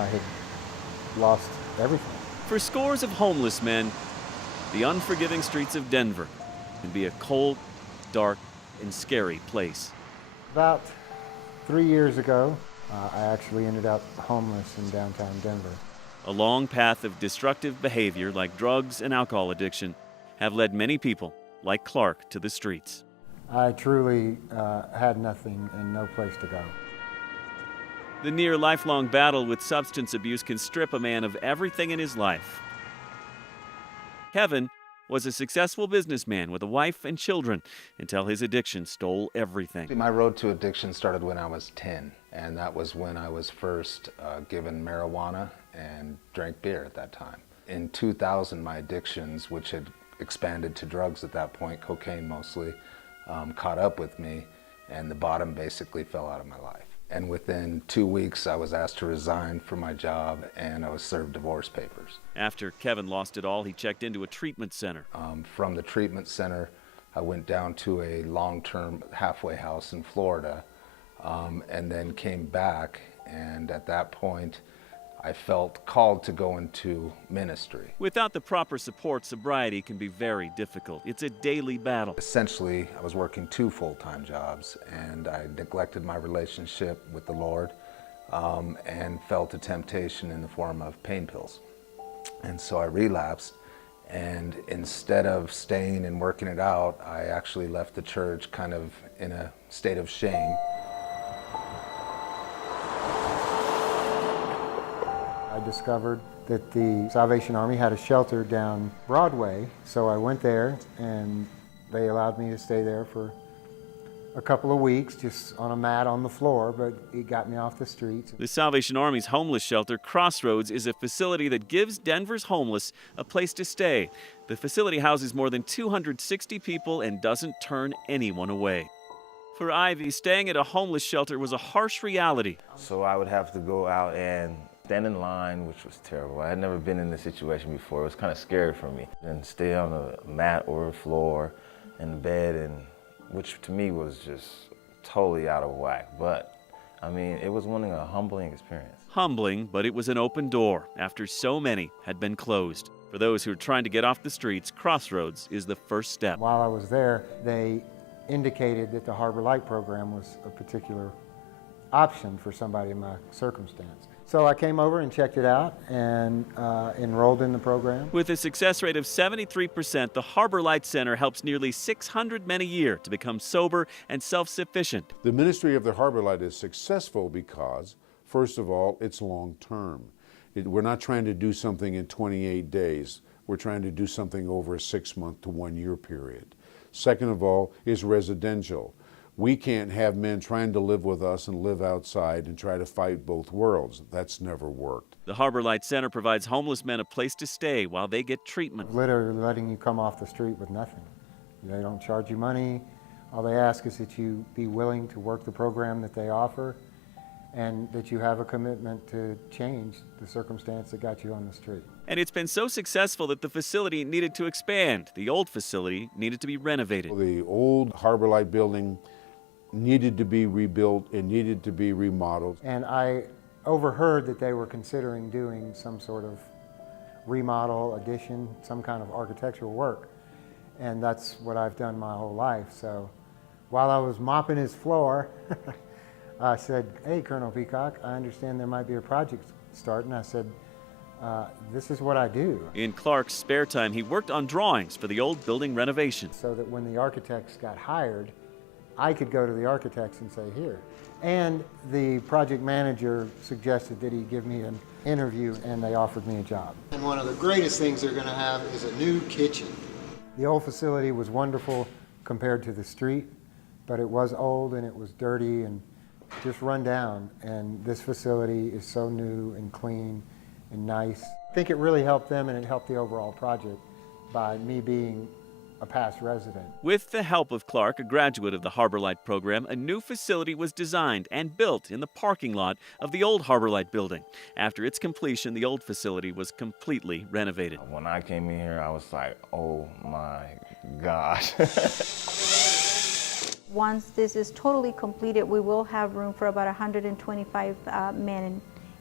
I had lost everything. For scores of homeless men, the unforgiving streets of Denver can be a cold, dark, and scary place. About 3 years ago, I actually ended up homeless in downtown Denver. A long path of destructive behavior like drugs and alcohol addiction have led many people, like Clark, to the streets. I truly had nothing and no place to go. The near lifelong battle with substance abuse can strip a man of everything in his life. Kevin was a successful businessman with a wife and children until his addiction stole everything. My road to addiction started when I was 10, and that was when I was first given marijuana and drank beer at that time. In 2000, my addictions, which had expanded to drugs at that point, cocaine mostly, caught up with me, and the bottom basically fell out of my life. And within 2 weeks, I was asked to resign from my job, and I was served divorce papers. After Kevin lost it all, he checked into a treatment center. From the treatment center, I went down to a long-term halfway house in Florida, and then came back, and at that point, I felt called to go into ministry. Without the proper support, sobriety can be very difficult. It's a daily battle. Essentially, I was working 2 full-time jobs, and I neglected my relationship with the Lord, and fell to temptation in the form of pain pills. And so I relapsed, and instead of staying and working it out, I actually left the church kind of in a state of shame. I discovered that the Salvation Army had a shelter down Broadway, so I went there and they allowed me to stay there for a couple of weeks, just on a mat on the floor, but it got me off the streets. The Salvation Army's homeless shelter, Crossroads, is a facility that gives Denver's homeless a place to stay. The facility houses more than 260 people and doesn't turn anyone away. For Ivy, staying at a homeless shelter was a harsh reality. So I would have to go out and stand in line, which was terrible. I had never been in this situation before. It was kind of scary for me. And stay on a mat or a floor in the bed, and which to me was just totally out of whack. But I mean, it was one of a humbling experience. Humbling, but it was an open door after so many had been closed. For those who are trying to get off the streets, Crossroads is the first step. While I was there, they indicated that the Harbor Light program was a particular option for somebody in my circumstance. So I came over and checked it out and enrolled in the program. With a success rate of 73%, the Harbor Light Center helps nearly 600 men a year to become sober and self-sufficient. The ministry of the Harbor Light is successful because, first of all, it's long-term. We're not trying to do something in 28 days. We're trying to do something over a 6-month to 1 year period. Second of all, it's residential. We can't have men trying to live with us and live outside and try to fight both worlds. That's never worked. The Harbor Light Center provides homeless men a place to stay while they get treatment. Literally letting you come off the street with nothing. They don't charge you money. All they ask is that you be willing to work the program that they offer and that you have a commitment to change the circumstance that got you on the street. And it's been so successful that the facility needed to expand. The old facility needed to be renovated. The old Harbor Light building needed to be rebuilt, it needed to be remodeled. And I overheard that they were considering doing some sort of remodel, addition, some kind of architectural work. And that's what I've done my whole life. So while I was mopping his floor, I said, "Hey, Colonel Peacock, I understand there might be a project starting." I said, "This is what I do." In Clark's spare time, he worked on drawings for the old building renovation. So that when the architects got hired, I could go to the architects and say, "Here." And the project manager suggested that he give me an interview, and they offered me a job. And one of the greatest things they're going to have is a new kitchen. The old facility was wonderful compared to the street, but it was old and it was dirty and just run down. And this facility is so new and clean and nice. I think it really helped them, and it helped the overall project by me being a past resident. With the help of Clark, a graduate of the Harbor Light program, a new facility was designed and built in the parking lot of the old Harbor Light building. After its completion, the old facility was completely renovated. When I came in here, I was like, oh my God. Once this is totally completed, we will have room for about 125 men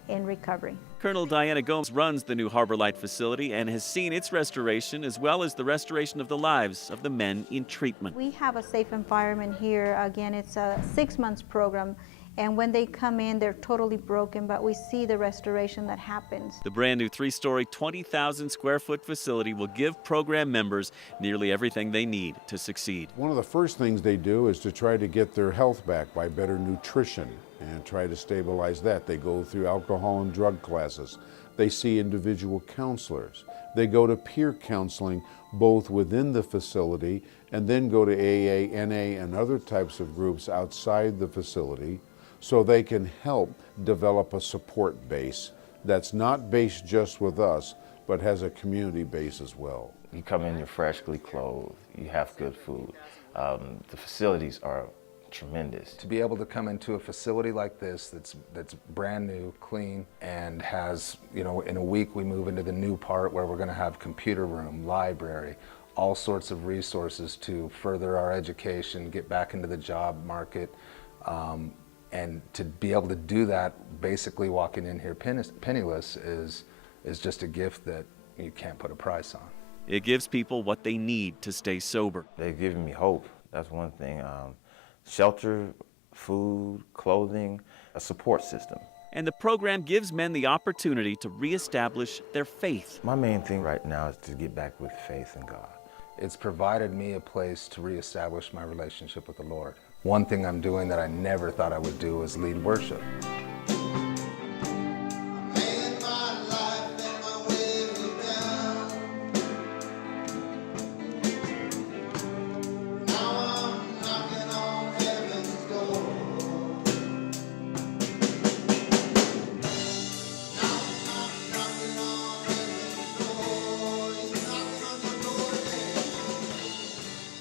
in recovery. Colonel Diana Gomes runs the new Harbor Light facility and has seen its restoration as well as the restoration of the lives of the men in treatment. We have a safe environment here. Again, it's a 6-month program, and when they come in, they're totally broken, but we see the restoration that happens. The brand new 3-story, 20,000 square foot facility will give program members nearly everything they need to succeed. One of the first things they do is to try to get their health back by better nutrition and try to stabilize that. They go through alcohol and drug classes. They see individual counselors. They go to peer counseling both within the facility and then go to AA, NA, and other types of groups outside the facility so they can help develop a support base that's not based just with us, but has a community base as well. You come in, you're freshly clothed, you have good food. The facilities are tremendous. To be able to come into a facility like this that's brand new, clean, and has, you know, in a week we move into the new part where we're going to have computer room, library, all sorts of resources to further our education, get back into the job market, and to be able to do that, basically walking in here penniless is just a gift that you can't put a price on. It gives people what they need to stay sober. They've given me hope. That's one thing. Shelter, food, clothing, a support system. And the program gives men the opportunity to reestablish their faith. My main thing right now is to get back with faith in God. It's provided me a place to reestablish my relationship with the Lord. One thing I'm doing that I never thought I would do is lead worship.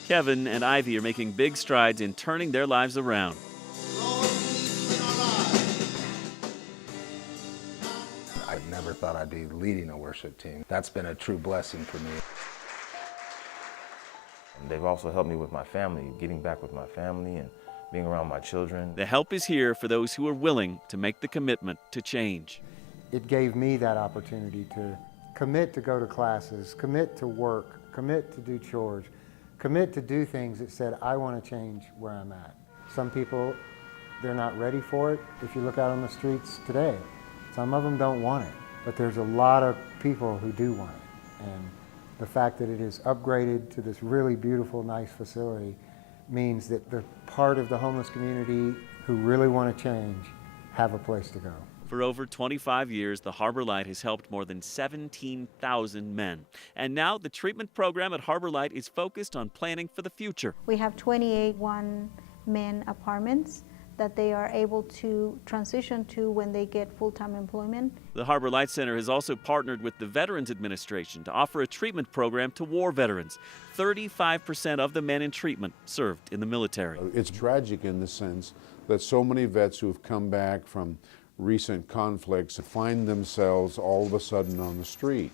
Kevin and Ivy are making big strides in turning their lives around. I never thought I'd be leading a worship team. That's been a true blessing for me. And they've also helped me with my family, getting back with my family and being around my children. The help is here for those who are willing to make the commitment to change. It gave me that opportunity to commit to go to classes, commit to work, commit to do chores, commit to do things that said, I want to change where I'm at. Some people, they're not ready for it. If you look out on the streets today, some of them don't want it, but there's a lot of people who do want it. And the fact that it is upgraded to this really beautiful, nice facility means that the part of the homeless community who really want to change have a place to go. For over 25 years, the Harbor Light has helped more than 17,000 men. And now the treatment program at Harbor Light is focused on planning for the future. We have 28 one-man apartments that they are able to transition to when they get full-time employment. The Harbor Light Center has also partnered with the Veterans Administration to offer a treatment program to war veterans. 35% of the men in treatment served in the military. It's tragic in the sense that so many vets who have come back from recent conflicts find themselves all of a sudden on the street,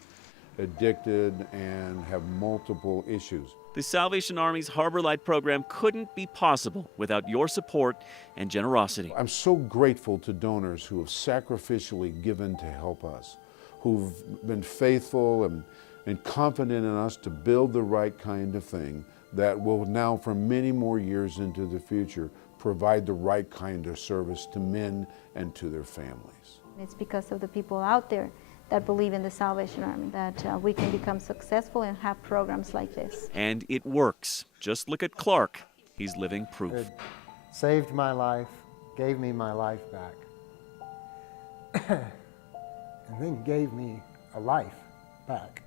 addicted and have multiple issues. The Salvation Army's Harbor Light program couldn't be possible without your support and generosity. I'm so grateful to donors who have sacrificially given to help us, who've been faithful and confident in us to build the right kind of thing that will now, for many more years into the future, provide the right kind of service to men and to their families. It's because of the people out there that believe in the Salvation Army that we can become successful and have programs like this. And it works. Just look at Clark. He's living proof. It saved my life, gave me my life back, and then gave me a life back.